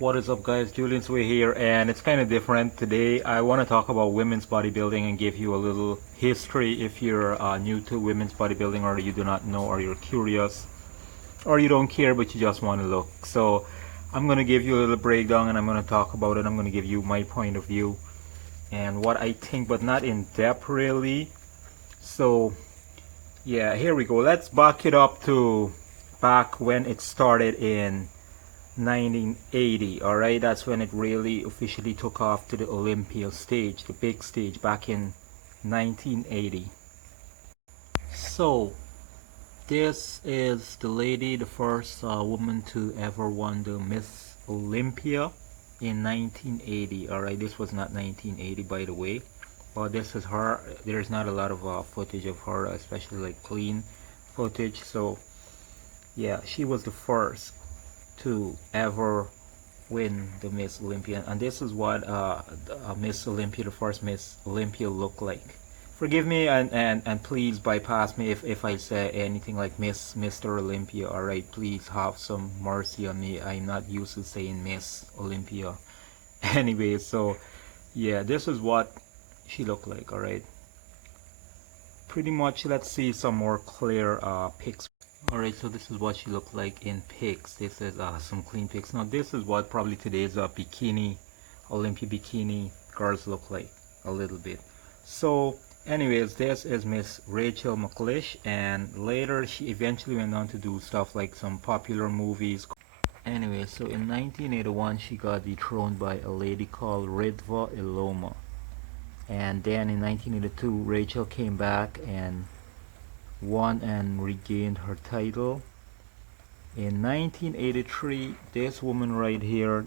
What is up, guys? Julian's Way here, and it's kind of different. Today I want to talk about women's bodybuilding and give you a little history if you're new to women's bodybuilding, or you do not know, or you're curious, or you don't care but you just want to look. So I'm going to give you a little breakdown and I'm going to talk about it. I'm going to give you my point of view and what I think, but not in depth really. So yeah, here we go. Let's back it up to back when it started in 1980. All right, that's when it really officially took off to the Olympia stage, the big stage, back in 1980. So this is the lady, the first woman to ever won the Miss Olympia in 1980. All right, this was not 1980, by the way, but this is her. There's not a lot of footage of her, especially like clean footage. So yeah, she was the first to ever win the Miss Olympia, and this is what Miss Olympia, the first Miss Olympia, looked like. Forgive me and please bypass me if I say anything like Mr. Olympia. Alright, please have some mercy on me. I'm not used to saying Miss Olympia. Anyway, so yeah, this is what she looked like. Alright, pretty much. Let's see some more clear pics. Alright, so this is what she looked like in pics. This is some clean pics. Now this is what probably today's bikini, Olympia bikini girls look like a little bit. So anyways, this is Miss Rachel McLish, and later she eventually went on to do stuff like some popular movies. Anyway, so in 1981 she got dethroned by a lady called Ridva Iloma. And then in 1982 Rachel came back and won and regained her title. In 1983, this woman right here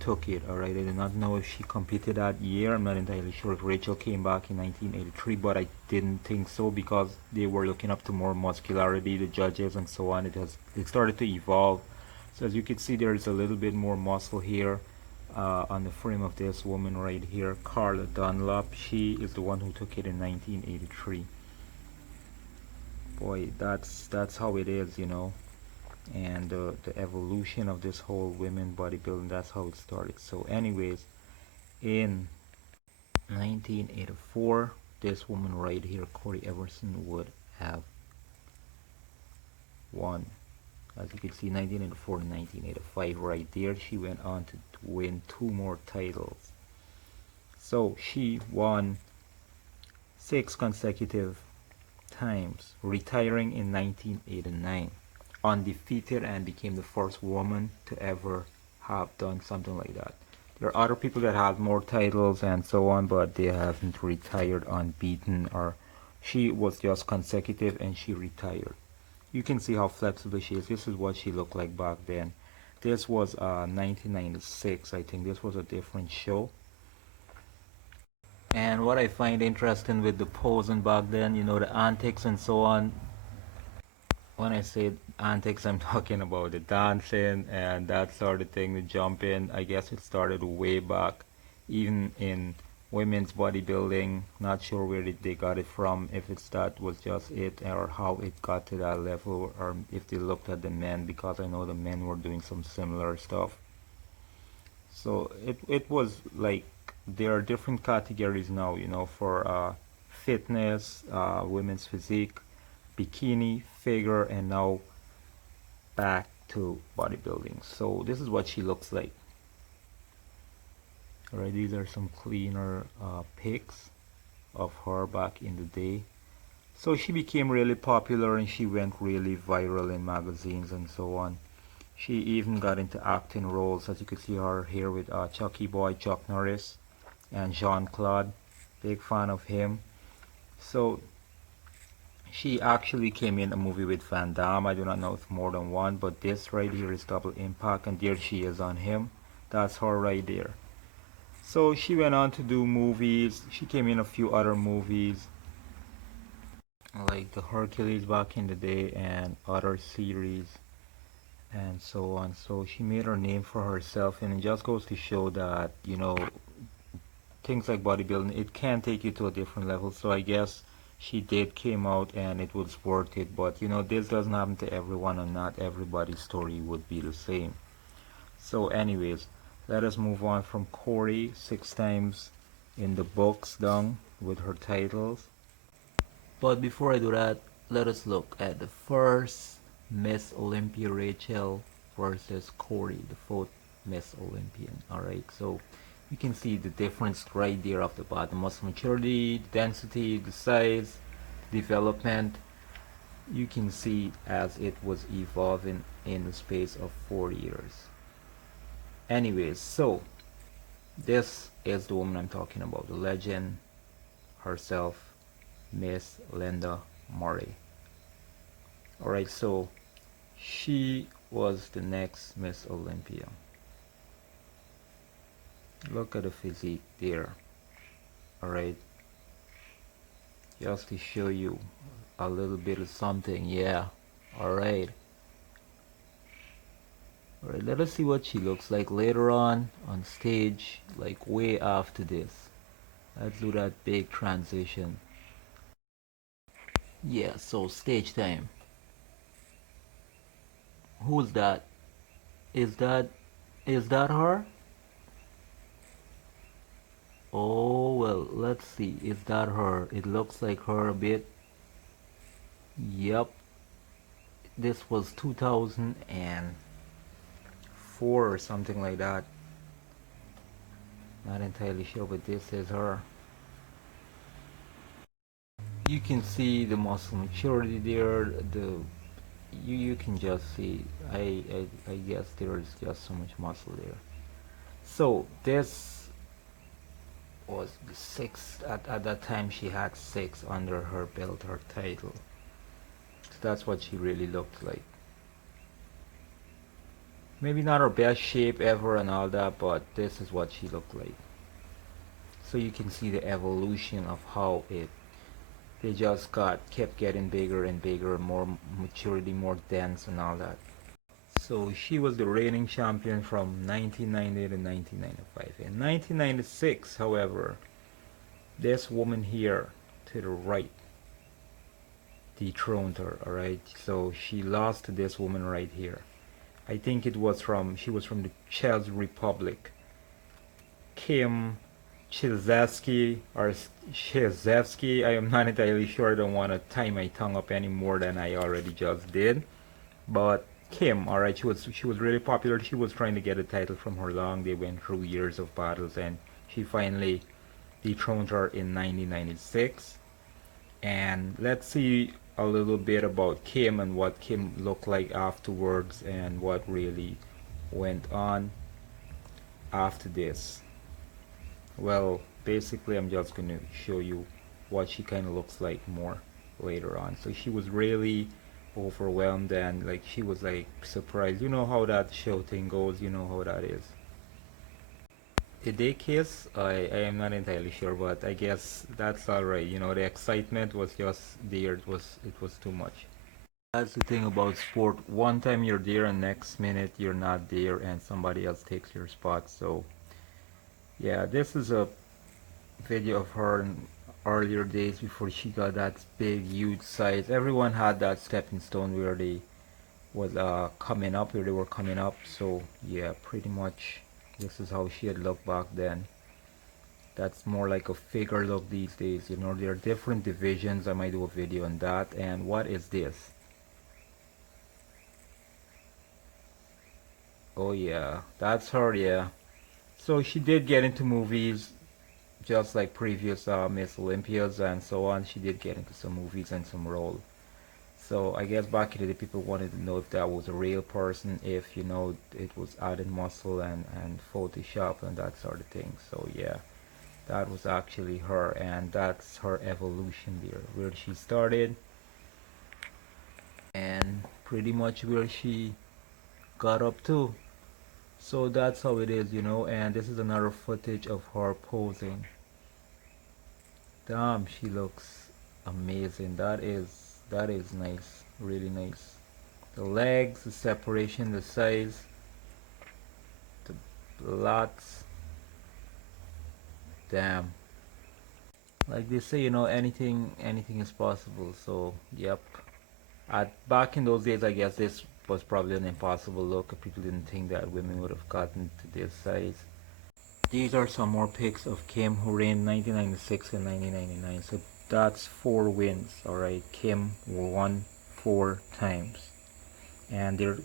took it. Alright, I do not know if she competed that year. I'm not entirely sure if Rachel came back in 1983, but I didn't think so because they were looking up to more muscularity, the judges and so on. It started to evolve. So as you can see, there is a little bit more muscle here on the frame of this woman right here, Carla Dunlop. She is the one who took it in 1983. Boy, that's how it is, you know. And the evolution of this whole women bodybuilding, that's how it started. So anyways, in 1984, this woman right here, Corey Everson, would have won. As you can see, 1984 and 1985 right there. She went on to win 2 more titles. So she won 6 consecutive times, retiring in 1989 undefeated, and became the first woman to ever have done something like that. There are other people that have more titles and so on, but they haven't retired unbeaten, or she was just consecutive and she retired. You can see how flexible she is. This is what she looked like back then. This was 1996. I think this was a different show. And what I find interesting with the posing back then, you know, the antics and so on. When I say antics, I'm talking about the dancing and that sort of thing, the jumping. I guess it started way back, even in women's bodybuilding. Not sure where they got it from, if it's that was just it, or how it got to that level, or if they looked at the men, because I know the men were doing some similar stuff. So it was like, there are different categories now, you know, for fitness, women's physique, bikini, figure, and now back to bodybuilding. So this is what she looks like. Alright, these are some cleaner pics of her back in the day. So she became really popular and she went really viral in magazines and so on. She even got into acting roles, as you can see her here with Chucky Boy, Chuck Norris, and Jean-Claude. Big fan of him. So she actually came in a movie with Van Damme. I do not know if more than one, but this right here is Double Impact, and there she is on him. That's her right there. So she went on to do movies. She came in a few other movies, like the Hercules back in the day and other series and so on. So she made her name for herself, and it just goes to show that, you know, things like bodybuilding, it can take you to a different level. So I guess she did came out and it was worth it, but you know, this doesn't happen to everyone, and not everybody's story would be the same. So anyways, Let us move on from Corey, 6 times in the books down with her titles. But before I do that, let us look at the first Miss Olympia, Rachel versus Corey, the fourth Miss Olympian. Alright, so you can see the difference right there off the bat. The muscle maturity, the density, the size, development. You can see as it was evolving in the space of 4 years. Anyways, so this is the woman I'm talking about, the legend herself, Miss Linda Murray. Alright, so she was the next Miss Olympia. Look at the physique there. Alright, just to show you a little bit of something. Yeah, alright. Alright, let us see what she looks like later on stage, like way after this. Let's do that big transition. Yeah, so stage time. Who's that? Is that her? Oh well, let's see. Is that her? It looks like her a bit. Yep. This was 2004 or something like that. Not entirely sure, but this is her. You can see the muscle maturity there. You can just see. I guess there is just so much muscle there. So this was the sixth at that time. She had 6 under her belt, her title. So that's what she really looked like. Maybe not her best shape ever and all that, but this is what she looked like. So you can see the evolution of how they just kept getting bigger and bigger, more maturity, more dense and all that. So she was the reigning champion from 1990 to 1995. In 1996, however, this woman here to the right dethroned her. Alright, so she lost to this woman right here. I think she was from the Czech Republic, Kim Chizevsky or Chizevsky. I am not entirely sure. I don't want to tie my tongue up any more than I already just did. But Kim, alright, she was really popular. She was trying to get a title from her long. They went through years of battles and she finally dethroned her in 1996. And let's see a little bit about Kim and what Kim looked like afterwards and what really went on after this. Well, basically I'm just going to show you what she kind of looks like more later on. So she was really overwhelmed and like she was like surprised. You know how that show thing goes, you know how that is. Did they kiss? I am not entirely sure, but I guess that's alright. You know, the excitement was just there. It was too much. That's the thing about sport. One time you're there and next minute you're not there and somebody else takes your spot. So yeah, this is a video of her in earlier days before she got that big huge size. Everyone had that stepping stone where they was coming up, where they were coming up. So yeah, pretty much this is how she had looked back then. That's more like a figure look these days. You know, there are different divisions. I might do a video on that. And what is this? Oh yeah, that's her. Yeah, so she did get into movies just like previous Miss Olympias and so on. She did get into some movies and some role. So I guess back in the day people wanted to know if that was a real person, if you know it was added muscle and Photoshop and that sort of thing. So yeah, that was actually her, and that's her evolution there, where she started and pretty much where she got up to. So that's how it is, you know. And this is another footage of her posing. Damn, she looks amazing. That is nice, really nice. The legs, the separation, the size, the lats. Damn. Like they say, you know, anything is possible. So yep. Back in those days, I guess this was probably an impossible look. People didn't think that women would have gotten to this size. These are some more pics of Kim, who reigned 1996 and 1999. So that's 4 wins. Alright, Kim won 4 times. And there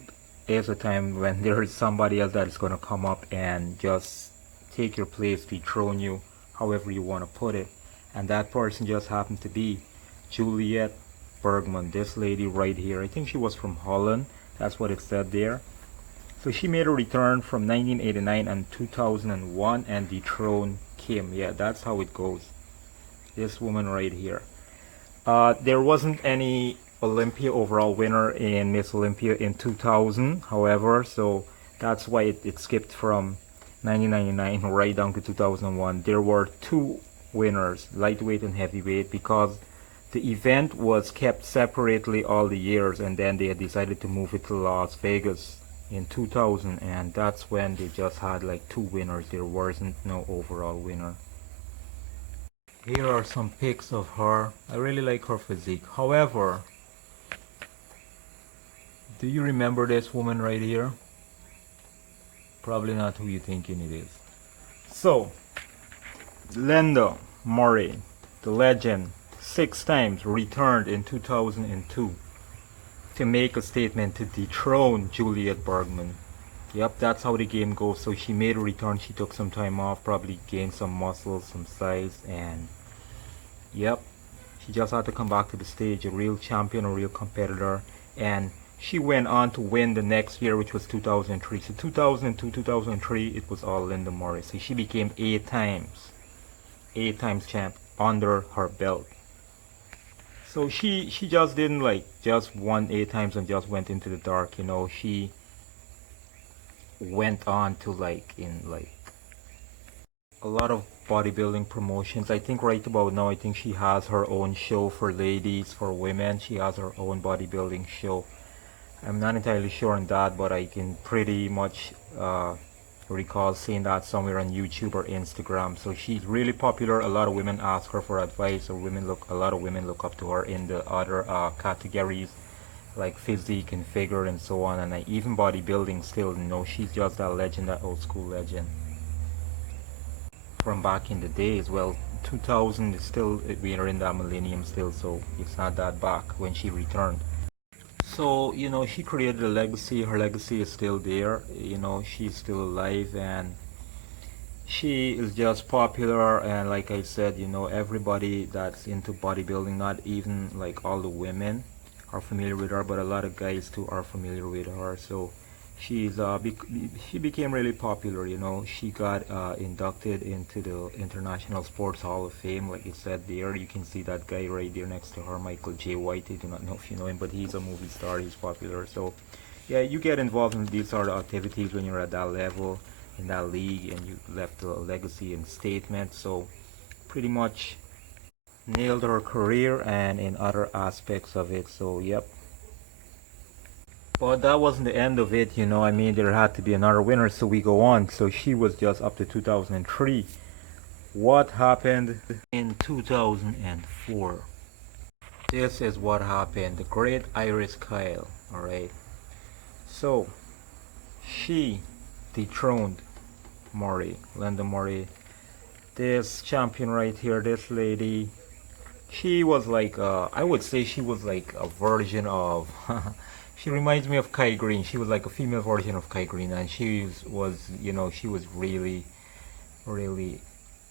is a time when there is somebody else that is going to come up and just take your place, dethrone you, however you want to put it. And that person just happened to be Juliet Bergman, this lady right here. I think she was from Holland. That's what it said there. So she made a return from 1989 and 2001 and dethroned Kim. Yeah, that's how it goes. This woman right here. There wasn't any Olympia overall winner in Miss Olympia in 2000, however, so that's why it skipped from 1999 right down to 2001. There were 2 winners, lightweight and heavyweight, because the event was kept separately all the years, and then they had decided to move it to Las Vegas in 2000, and that's when they just had like 2 winners. There wasn't no overall winner. Here are some pics of her. I really like her physique. However, do you remember this woman right here? Probably not who you're thinking it is. So, Linda Murray, the legend, 6 times returned in 2002 to make a statement to dethrone Juliet Bergman. Yep, that's how the game goes. So she made a return. She took some time off, probably gained some muscle, some size, and yep, she just had to come back to the stage, a real champion, a real competitor. And she went on to win the next year, which was 2003. So 2002, 2003, it was all Linda Morris. So she became 8 times champ under her belt. So she just didn't like just won 8 times and just went into the dark, you know. She went on to like in like a lot of bodybuilding promotions. I think right about now, I think she has her own show for ladies, for women. She has her own bodybuilding show. I'm not entirely sure on that, but I can pretty much recall seeing that somewhere on YouTube or Instagram. So she's really popular. A lot of women ask her for advice, or a lot of women look up to her in the other categories like physique and figure and so on, and even bodybuilding still, you know, she's just that legend, that old school legend from back in the days. Well, 2000 is still, we are in that millennium still, so it's not that back when she returned. So, you know, she created a legacy. Her legacy is still there. You know, she's still alive, and she is just popular. And like I said, you know, everybody that's into bodybuilding, not even like all the women are familiar with her, but a lot of guys too are familiar with her. So she became really popular. You know, she got inducted into the International Sports Hall of Fame, like it said there. You can see that guy right there next to her, Michael J. White. I do not know if you know him, but he's a movie star. He's popular. So yeah, you get involved in these sort of activities when you're at that level in that league, and you left a legacy and statement. So pretty much nailed her career and in other aspects of it. So yep. But that wasn't the end of it, you know. I mean, there had to be another winner, so we go on. So she was just up to 2003. What happened in 2004? This is what happened. The great Iris Kyle. Alright. So she dethroned Murray, Linda Murray. This champion right here, this lady, she was like, I would say she was like a version of, she reminds me of Kai Green. She was like a female version of Kai Green, and she was, you know, she was really, really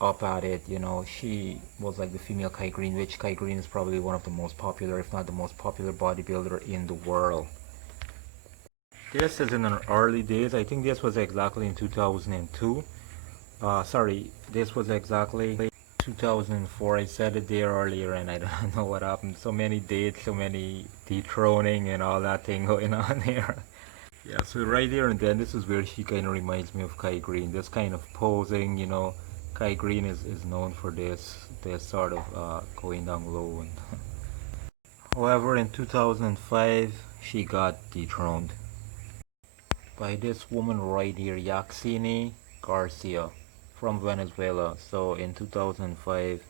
up at it, you know. She was like the female Kai Green, which Kai Green is probably one of the most popular, if not the most popular bodybuilder in the world. This is in the early days. I think this was exactly in 2002. Sorry, this was exactly 2004. I said it there earlier and I don't know what happened. So many dates, so many dethroning and all that thing going on here. Yeah, so right there and then, this is where she kind of reminds me of Kai Green. This kind of posing, you know. Kai Green is known for this sort of going down low. And however, in 2005, she got dethroned by this woman right here, Yaxini Garcia from Venezuela. So in 2005,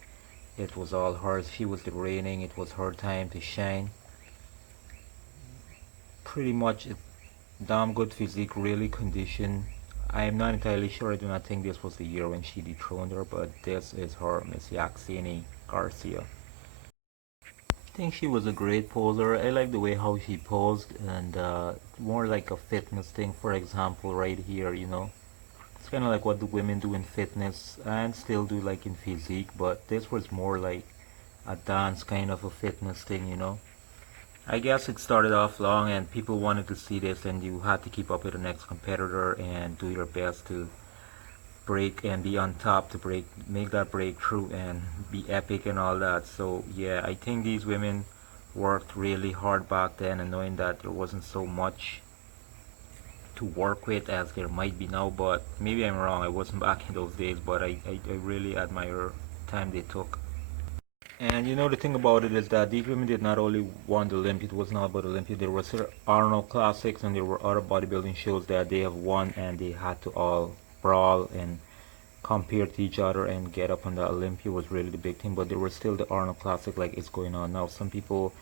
it was all hers. She was the reigning. It was her time to shine. Pretty much damn good physique, really conditioned. I am not entirely sure. I do not think this was the year when she dethroned her, but this is her, Miss Yaxini Garcia. I think she was a great poser. I like the way how she posed, and more like a fitness thing. For example, right here, it's kind of like what the women do in fitness and still do like in physique, but this was more like a dance kind of a fitness thing. I guess it started off long and people wanted to see this, and you had to keep up with the next competitor and do your best to break and be on top to make that breakthrough and be epic and all that. So yeah, I think these women worked really hard back then, and knowing that there wasn't so much to work with as there might be now, but maybe I'm wrong. I wasn't back in those days, but I really admire time they took. And the thing about it is that these women did not only won the Olympia. It was not about Olympia. There was Arnold Classics, and there were other bodybuilding shows that they have won, and they had to all brawl and compare to each other and get up on the Olympia was really the big thing. But there was still the Arnold Classic, like it's going on now. Some people,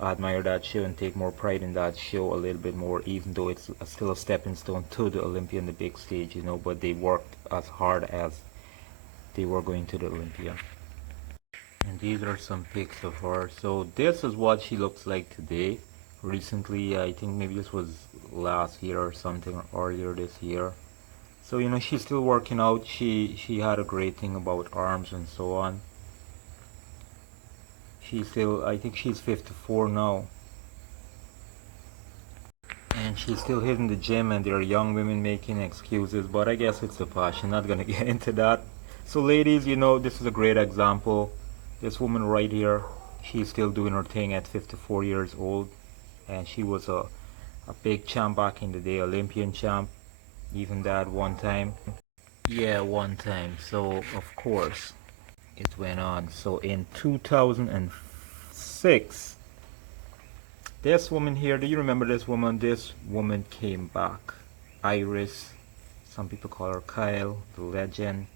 admire that show and take more pride in that show a little bit more, even though it's still a stepping stone to the Olympia and the big stage. But they worked as hard as they were going to the Olympia. And these are some pics of her. So this is what she looks like today. Recently, I think maybe this was last year or something, or earlier this year. So she's still working out. She had a great thing about arms and so on. She's still, I think she's 54 now, and she's still hitting the gym, and there are young women making excuses, but I guess it's a passion. Not gonna get into that. So ladies, this is a great example. This woman right here, she's still doing her thing at 54 years old, and she was a big champ back in the day, Olympian champ, even that one time. Yeah, one time. So of course it went on. So in 2006, this woman here, do you remember this woman? This woman came back. Iris, some people call her Kyle, the legend.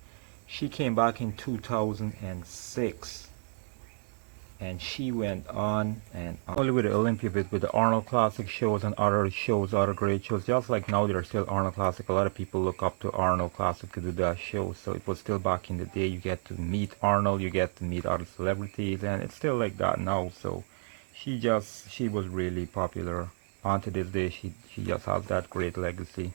She came back in 2006, and she went on and on. Only with the Olympia bit, with the Arnold Classic shows and other shows, other great shows. Just like now there are still Arnold Classic. A lot of people look up to Arnold Classic to do that show. So it was still back in the day. You get to meet Arnold, you get to meet other celebrities, and it's still like that now. So she was really popular. On to this day, she just has that great legacy.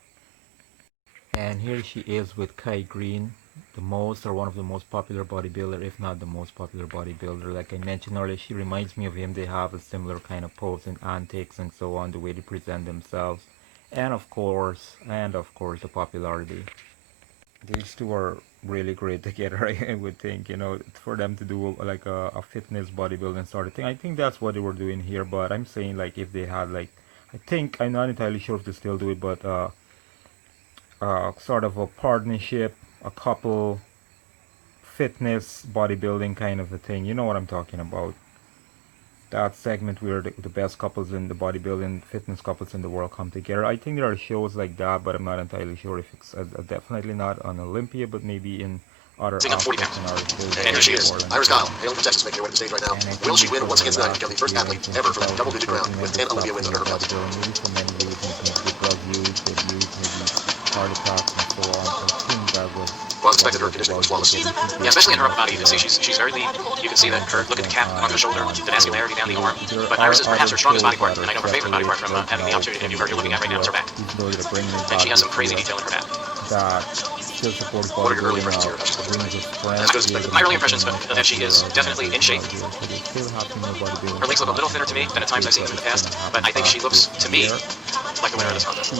And here she is with Kai Green, the most or one of the most popular bodybuilder, if not the most popular bodybuilder. Like I mentioned earlier, she reminds me of him. They have a similar kind of pose and antics and so on, the way they present themselves, and of course the popularity. These two are really great together. I would think, for them to do like a fitness bodybuilding sort of thing. I think that's what they were doing here, but I'm saying like if they had like, I think, I'm not entirely sure if they still do it, but sort of a partnership, a couple fitness bodybuilding kind of a thing. You know what I'm talking about. That segment where the best couples in the bodybuilding fitness couples in the world come together. I think there are shows like that, but I'm not entirely sure if it's definitely not on Olympia, but maybe in other aspects and other shows. And here she is, Iris Kyle, hailing from Texas, making her way to the stage right now. Will she win once again tonight and become the first athlete ever from that double-digit ground with 10 Olympia wins under her belt? Maybe for many reasons, maybe drug use, maybe heart attacks and so on. I think that was well expected. Her conditioning was flawless. Yeah, especially in her upper body. You can see she's very lean. You can see that her look at the cap on the shoulder, the vascularity down the arm. But Iris is perhaps her strongest body part, and I know her favorite body part from having the opportunity to interview her. You're looking at right now is her back, and she has some crazy detail in her back. What are your early impressions here? My early impressions are that she is definitely in shape. Her legs look a little thinner to me than at times I've seen them in the past, but I think she looks, to me, like the winner of this contest.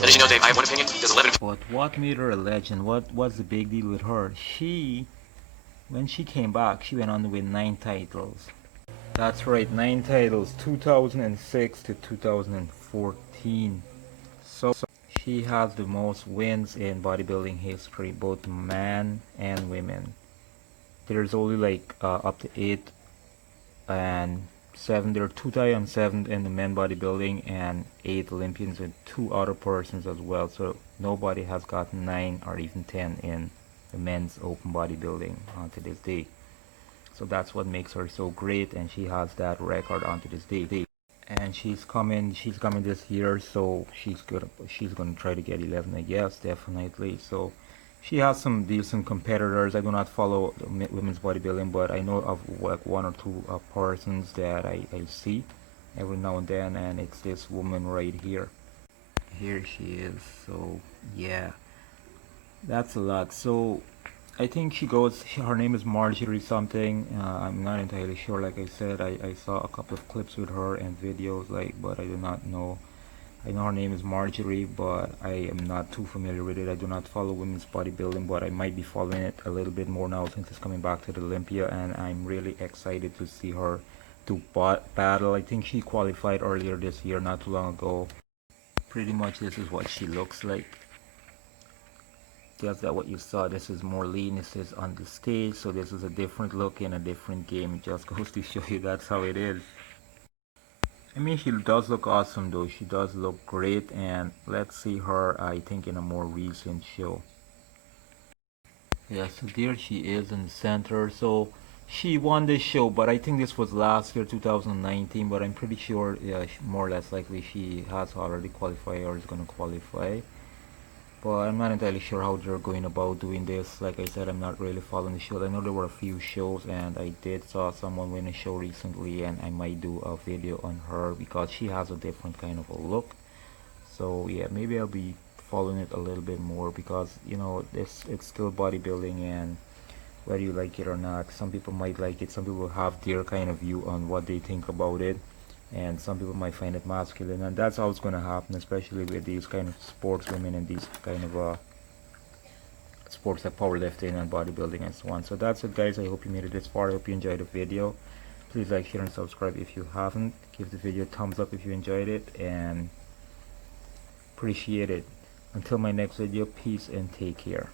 And as you know, Dave, I have one opinion. There's 11. But what made her a legend? What was the big deal with her? When she came back, she went on to win 9 titles. That's right, 9 titles, 2006 to 2014. So she has the most wins in bodybuilding history, both men and women. There's only like up to 8 and 7. There are 2 times 7 in the men bodybuilding and 8 Olympians with 2 other persons as well. So nobody has gotten 9 or even 10 in the men's open bodybuilding to this day. So So that's what makes her so great, and she has that record onto this day. And she's coming this year, so she's gonna try to get 11, I guess, definitely. So she has some decent competitors. I do not follow women's bodybuilding, but I know of like one or two persons that I see every now and then, and it's this woman right here. Here she is. So yeah, that's a lot. So I think her name is Marjorie something. I'm not entirely sure. Like I said, I saw a couple of clips with her and videos, like, but I do not know. I know her name is Marjorie, but I am not too familiar with it. I do not follow women's bodybuilding, but I might be following it a little bit more now since it's coming back to the Olympia, and I'm really excited to see her to battle. I think she qualified earlier this year, not too long ago. Pretty much this is what she looks like. Just that what you saw, this is more lean, this is on the stage, so this is a different look in a different game. It just goes to show you that's how it is. I mean, she does look awesome though. She does look great, and let's see her, I think, in a more recent show. Yeah, so there she is in the center. So she won this show, but I think this was last year, 2019, but I'm pretty sure, yeah, more or less likely she has already qualified or is going to qualify. But I'm not entirely sure how they're going about doing this. Like I said, I'm not really following the show. I know there were a few shows, and I did saw someone win a show recently, and I might do a video on her because she has a different kind of a look. So yeah, maybe I'll be following it a little bit more because, you know, it's still bodybuilding, and whether you like it or not, some people might like it, some people have their kind of view on what they think about it, and some people might find it masculine, and that's how it's going to happen, especially with these kind of sports women and these kind of sports like powerlifting and bodybuilding and so on. So that's it, guys. I hope you made it this far. I hope you enjoyed the video. Please like, share, and subscribe if you haven't. Give the video a thumbs up if you enjoyed it, and appreciate it. Until my next video, peace and take care.